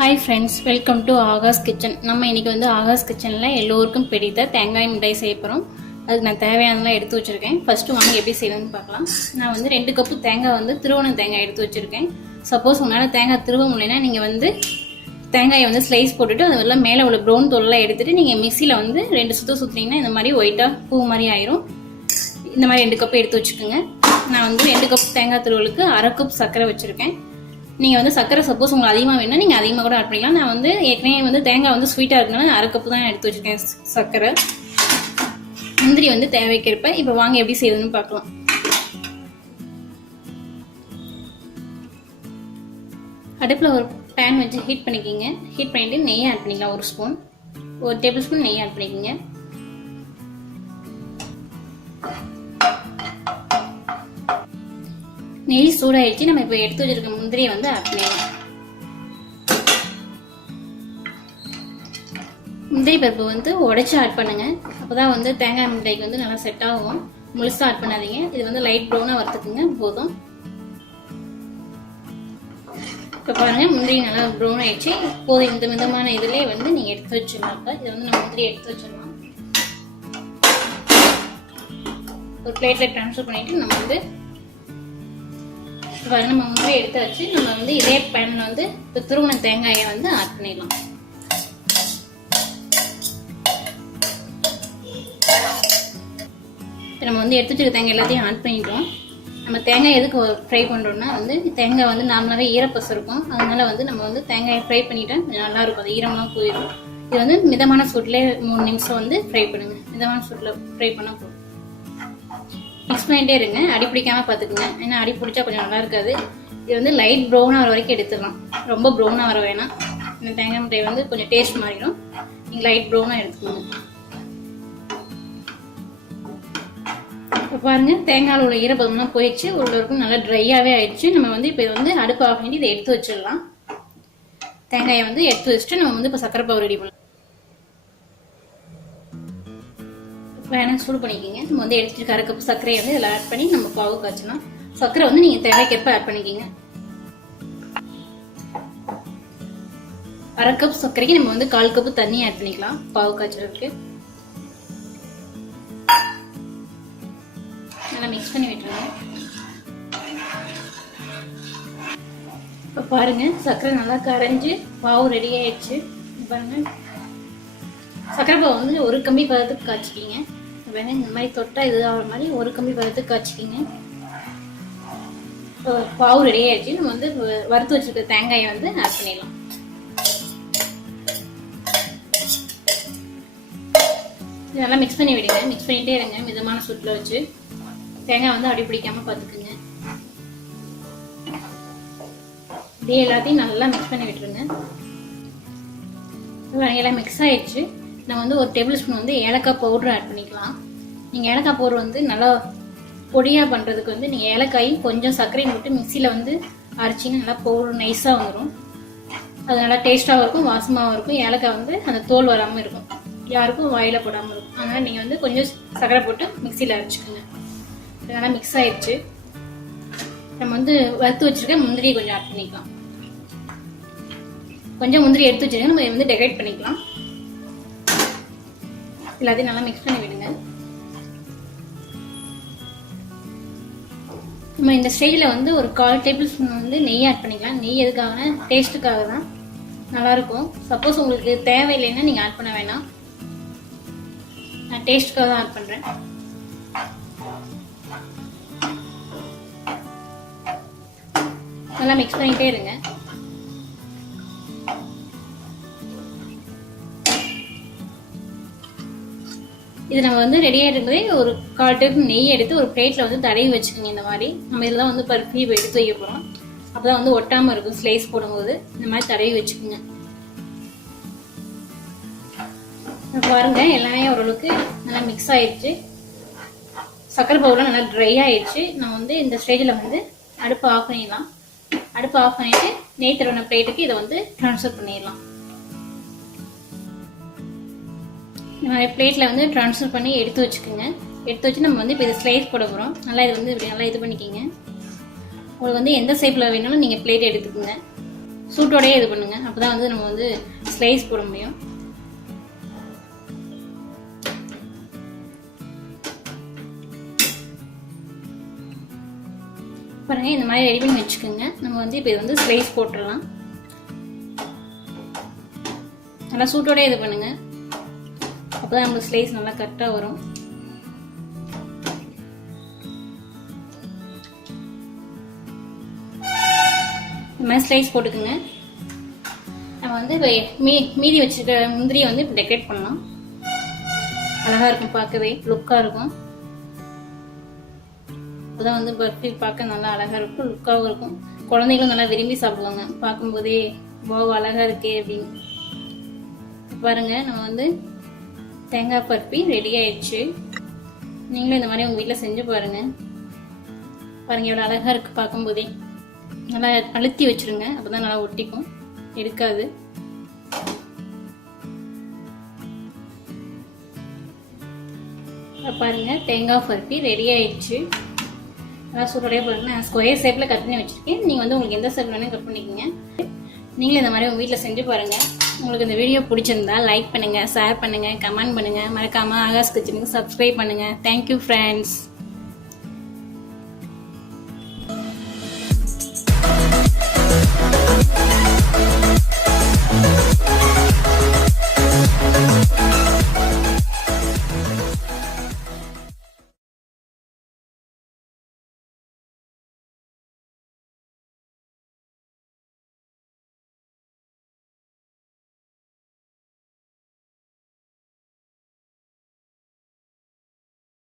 Hi friends, welcome to Aakash kitchen. நம்ம இன்னைக்கு வந்து Aakash kitchenல எல்லோருக்கும் பிடித்த தேங்காய் மிட்டாய் செய்ய போறோம். அதுக்கு நான் தேவையானதெல்லாம் எடுத்து வச்சிருக்கேன். ஃபர்ஸ்ட் வாங்க எப்படி செய்யணும்னு பார்க்கலாம். நான் வந்து 2 கப் தேங்காய் வந்து திருவண தேங்காய் எடுத்து வச்சிருக்கேன். சப்போஸ் உங்களால தேங்காய் திருவ முடியலனா நீங்க வந்து தேங்காயை வந்து ஸ்லைஸ் போட்டுட்டு அதெல்லாம் மேலே உள்ள ப்ரௌன் தோலெல்லாம் எடுத்துட்டு நீங்க மிக்ஸில வந்து 2 சுத்து சுத்துனீங்கன்னா இந்த மாதிரி ஒயிட்டா பூ மாதிரி ஆயிரும். இந்த மாதிரி 2 கப் எடுத்து வச்சுக்கோங்க. நான் வந்து 2 கப் தேங்காய் திருவலுக்கு 1/2 கப் சர்க்கரை வச்சிருக்கேன். நீங்க வந்து சக்கரை சப்போஸ் உங்களுக்கு அதிகமா வேணும்னா நீங்க அதிகமா கூட ஆட் பண்ணிக்கலாம். நான் வந்து ஏற்கனவே வந்து தேங்காய் வந்து ஸ்வீட்டா இருக்கனால 1/2 கப் தான் எடுத்து வச்சிருக்கேன் சக்கரை. முந்திரி வந்து தேவைக்கேற்ப. இப்போ வாங்க எப்படி செய்யணும்னு பார்க்கலாம். அடுப்புல ஒரு பேன் வச்சு ஹீட் பண்ணிக்கிங்க. ஹீட் பண்ணிட்டு நெய் ஆட் பண்ணிக்கலாம். 1 ஸ்பூன், 1 டேபிள் ஸ்பூன் நெய் ஆட் பண்ணிக்கிங்க. நெய் சூடாயிடுச்சு. நம்ம இப்போ எடுத்து வச்சிருக்க முந்திரியை வந்து ஆட் பண்ணிடலாம். முந்திரி பருப்பு வந்து உடைச்சு ஆட் பண்ணுங்க. அப்போதான் வந்து தேங்காய் மிட்டாய்க்கு வந்து நல்லா செட் ஆகும். முழுசா ஆட் பண்ணாதீங்க. இது வந்து லைட் ப்ரௌனா வறுத்துக்குங்க போதும். இப்போ பாருங்க முந்திரி நல்லா ப்ரௌன் ஆயிடுச்சு. போதும். இந்த விதமான இதுலேயே வந்து நீங்க எடுத்து வச்சிடலாம். இதை வந்து நம்ம முந்திரி எடுத்து வச்சிடலாம். ஒரு பிளேட்ல ட்ரான்ஸ்ஃபர் பண்ணிட்டு நம்ம வந்து நம்ம முந்திரி எடுத்து வச்சு நம்ம வந்து இதே பேன்ல வந்து திருவண தேங்காயை வந்து ஆட் பண்ணிடலாம். நம்ம வந்து எடுத்து வச்சிருக்க தேங்காய் எல்லாத்தையும் ஆட் பண்ணிட்டோம். நம்ம தேங்காய் எதுக்கு ஃப்ரை பண்றோம்னா வந்து தேங்காய் வந்து நார்மலாவே ஈரப்பசம் இருக்கும். அதனால வந்து நம்ம வந்து தேங்காயை ஃப்ரை பண்ணிட்டா நல்லா இருக்கும். அது ஈரம்லாம் போயிடும். இது வந்து மிதமான சூட்ல 3 நிமிஷம் வந்து ஃப்ரை பண்ணுங்க. மிதமான சூட்ல ஃப்ரை பண்ணா போதும். மிக்ஸ் பண்ணிட்டே இருங்க. அடி பிடிக்காம பாத்துக்குங்க. ஏன்னா அடி பிடிச்சா கொஞ்சம் நல்லா இருக்காது. இது வந்து லைட் ப்ரௌனா வர வரைக்கும் எடுத்துடலாம். ரொம்ப ப்ரௌனா வர வேணாம். இந்த தேங்காய் மிட்டாய் வந்து கொஞ்சம் டேஸ்ட் மாறிடும். நீங்க லைட் ப்ரௌனா எடுத்துக்கோங்க. இப்போ பாருங்க தேங்காயில் உள்ள ஈரப்பதம்லாம் போயிடுச்சு. உள்ள இருக்கும் நல்லா ட்ரையாவே ஆயிடுச்சு. நம்ம வந்து இப்போ வந்து அடுப்பு ஆஃப் பண்ணி இதை எடுத்து வச்சிடலாம். தேங்காயை வந்து எடுத்து வச்சுட்டு நம்ம வந்து இப்போ சக்கரை பாவு ரெடி பண்ணலாம். வேணாம் சூடு பண்ணிக்கிங்க. நம்ம வந்து எடுத்துட்டு 1/2 கப் சர்க்கரையை வந்து இதில் ஆட் பண்ணி நம்ம பாவு காய்ச்சலாம். சர்க்கரை வந்து நீங்க தேவைக்கேற்ப ஆட் பண்ணிக்கிங்க. 1/2 கப் சர்க்கரைக்கு நம்ம வந்து 1/4 கப் தண்ணி ஆட் பண்ணிக்கலாம் பாவு காய்ச்சறதுக்கு. நல்லா மிக்ஸ் பண்ணி விட்டுருங்க. இப்போ பாருங்க சர்க்கரை நல்லா கரைஞ்சு பாவு ரெடி ஆயிடுச்சு. பாருங்க சர்க்கரை பாவு வந்து 1 கம்பி பதத்துக்கு காய்ச்சிக்கிங்க. இந்த மாதிரி தொட்டா இது ஆகிற மாதிரி 1 கம்பி பதத்துக்கு காய்ச்சிக்கிங்க. பாவு ரெடி ஆயிடுச்சு. நம்ம வந்து வறுத்து வச்சிருக்க தேங்காயை வந்து ஆட் பண்ணிடலாம். நல்லா மிக்ஸ் பண்ணி விடுங்க. மிக்ஸ் பண்ணிட்டே இருங்க மிதமான சூட்டில் வச்சு. தேங்காய் வந்து அடி பிடிக்காம பார்த்துக்குங்க. இப்படியே எல்லாத்தையும் நல்லா மிக்ஸ் பண்ணி விட்டுருங்க. எல்லாம் மிக்ஸ் ஆயிடுச்சு. நம்ம வந்து 1 டேபிள் ஸ்பூன் வந்து ஏலக்காய் பவுடர் ஆட் பண்ணிக்கலாம். நீங்க ஏலக்காய் பவுடர் வந்து நல்லா பொடியா பண்றதுக்கு வந்து நீங்க ஏலக்காயும் கொஞ்சம் சர்க்கரையும் போட்டு மிக்சியில வந்து அரைச்சிங்கன்னா நல்லா பவுடர் நைஸா வந்துடும். அது நல்லா டேஸ்டாகவும் இருக்கும், வாசமாகவும் இருக்கும். ஏலக்காய் வந்து அந்த தோல் வராமல் இருக்கும், யாருக்கும் வாயில போடாமல் இருக்கும். அதனால நீங்க வந்து கொஞ்சம் சர்க்கரை போட்டு மிக்சியில அரைச்சிக்கோங்க. நல்லா மிக்ஸ் ஆயிடுச்சு. நம்ம வந்து வறுத்து வச்சிருக்க முந்திரியை கொஞ்சம் ஆட் பண்ணிக்கலாம். கொஞ்சம் முந்திரி எடுத்து வச்சிருக்க நம்ம வந்து டெக்கரேட் பண்ணிக்கலாம். எல்லாத்தையும் நல்லா மிக்ஸ் பண்ணி விடுங்க. நம்ம இந்த ஸ்டேஜில் வந்து ஒரு 1/4 டேபிள் ஸ்பூன் வந்து நெய் ஆட் பண்ணிக்கலாம். நெய் எதுக்காகனா டேஸ்ட்டுக்காக தான், நல்லா இருக்கும். சப்போஸ் உங்களுக்கு தேவையில்லைன்னா நீங்க ஆட் பண்ண வேணாம். நான் டேஸ்ட்டுக்காக தான் ஆட் பண்றேன். நல்லா மிக்ஸ் பண்ணிட்டே இருங்க. இது நம்ம வந்து ரெடி ஆகிட்டு ஒரு 1/4 டேபிள் நெய் எடுத்து ஒரு பிளேட்ல வந்து தடவி வச்சுக்கோங்க. இந்த மாதிரி நம்ம இதெல்லாம் வந்து பர்ஃபி எடுத்து வைக்க போறோம். அப்பதான் வந்து ஒட்டாம இருக்கும். ஸ்லைஸ் போடும்போது இந்த மாதிரி தடவி வச்சுக்கோங்க. பாருங்க எல்லாமே ஓரளவுக்கு நல்லா மிக்ஸ் ஆயிடுச்சு. சக்கரை பவுலாம் நல்லா ட்ரை ஆயிடுச்சு. நம்ம வந்து இந்த ஸ்டேஜில் வந்து அடுப்பு ஆஃப் பண்ணிடலாம். அடுப்பு ஆஃப் பண்ணிட்டு நெய் தடவின பிளேட்டுக்கு இதை வந்து ட்ரான்ஸ்ஃபர் பண்ணிடலாம். இந்த மாதிரி பிளேட்ல வந்து ட்ரான்ஸ்ஃபர் பண்ணி எடுத்து வச்சுக்கோங்க. எடுத்து வச்சு நம்ம வந்து இப்போ இதை ஸ்லைஸ் போட போகிறோம். நல்லா இது வந்து இப்படி நல்லா இது பண்ணிக்கிங்க. உங்களுக்கு வந்து எந்த ஷேப்பில் வேணாலும் நீங்கள் பிளேட் எடுத்துக்கோங்க. சூட்டோடயே இது பண்ணுங்கள். அப்போ தான் வந்து நம்ம வந்து ஸ்லைஸ் போட முடியும். பாருங்கள், இந்த மாதிரி ரெடி பண்ணி வச்சுக்கோங்க. நம்ம வந்து இப்போ இது வந்து ஸ்லைஸ் போட்டுடலாம். நல்லா சூட்டோடயே இது பண்ணுங்கள். அப்போ தான் நம்மளுக்கு ஸ்லைஸ் நல்லா கரெக்டாக வரும். இந்த மாதிரி ஸ்லைஸ் போட்டுக்குங்க. நம்ம வந்து மீதி வச்சுருக்க முந்திரியை வந்து இப்போ டெக்கரேட் பண்ணலாம். அழகாக இருக்கும், பார்க்கவே லுக்காக இருக்கும். அப்போதான் வந்து பர்ஃபி பார்க்க நல்லா அழகாக இருக்கும், லுக்காகவும் இருக்கும். குழந்தைங்களும் நல்லா விரும்பி சாப்பிடுவாங்க. பார்க்கும்போதே வாவ் அழகாக இருக்கே அப்படின்னு. பாருங்கள், நம்ம வந்து தேங்காய் பர்ஃபி ரெடி ஆயிடுச்சு. நீங்களும் இந்த மாதிரி உங்கள் வீட்டில் செஞ்சு பாருங்கள். பாருங்கள் எவ்வளோ அழகாக இருக்குது பார்க்கும்போதே. நல்லா அழுத்தி வச்சுருங்க, அப்போ தான் நல்லா ஒட்டிக்கும், எடுக்காது. பாருங்கள், தேங்காய் பர்ஃபி ரெடி ஆயிடுச்சு. நல்லா சூட்டோடய பாருங்கள். நான் ஸ்கொயர் ஷேப்பில் கட் பண்ணி வச்சுருக்கேன். நீங்கள் வந்து உங்களுக்கு எந்த ஷேப்பில் வேணாலும் கட் பண்ணிக்கோங்க. நீங்களும் இந்த மாதிரி உங்கள் வீட்டில் செஞ்சு பாருங்கள். உங்களுக்கு இந்த வீடியோ பிடிச்சிருந்தா லைக் பண்ணுங்கள், ஷேர் பண்ணுங்கள், கமெண்ட் பண்ணுங்கள். மறக்காமல் ஆகாஷ் கிச்சனுக்கு சப்ஸ்கிரைப் பண்ணுங்கள். Thank you friends.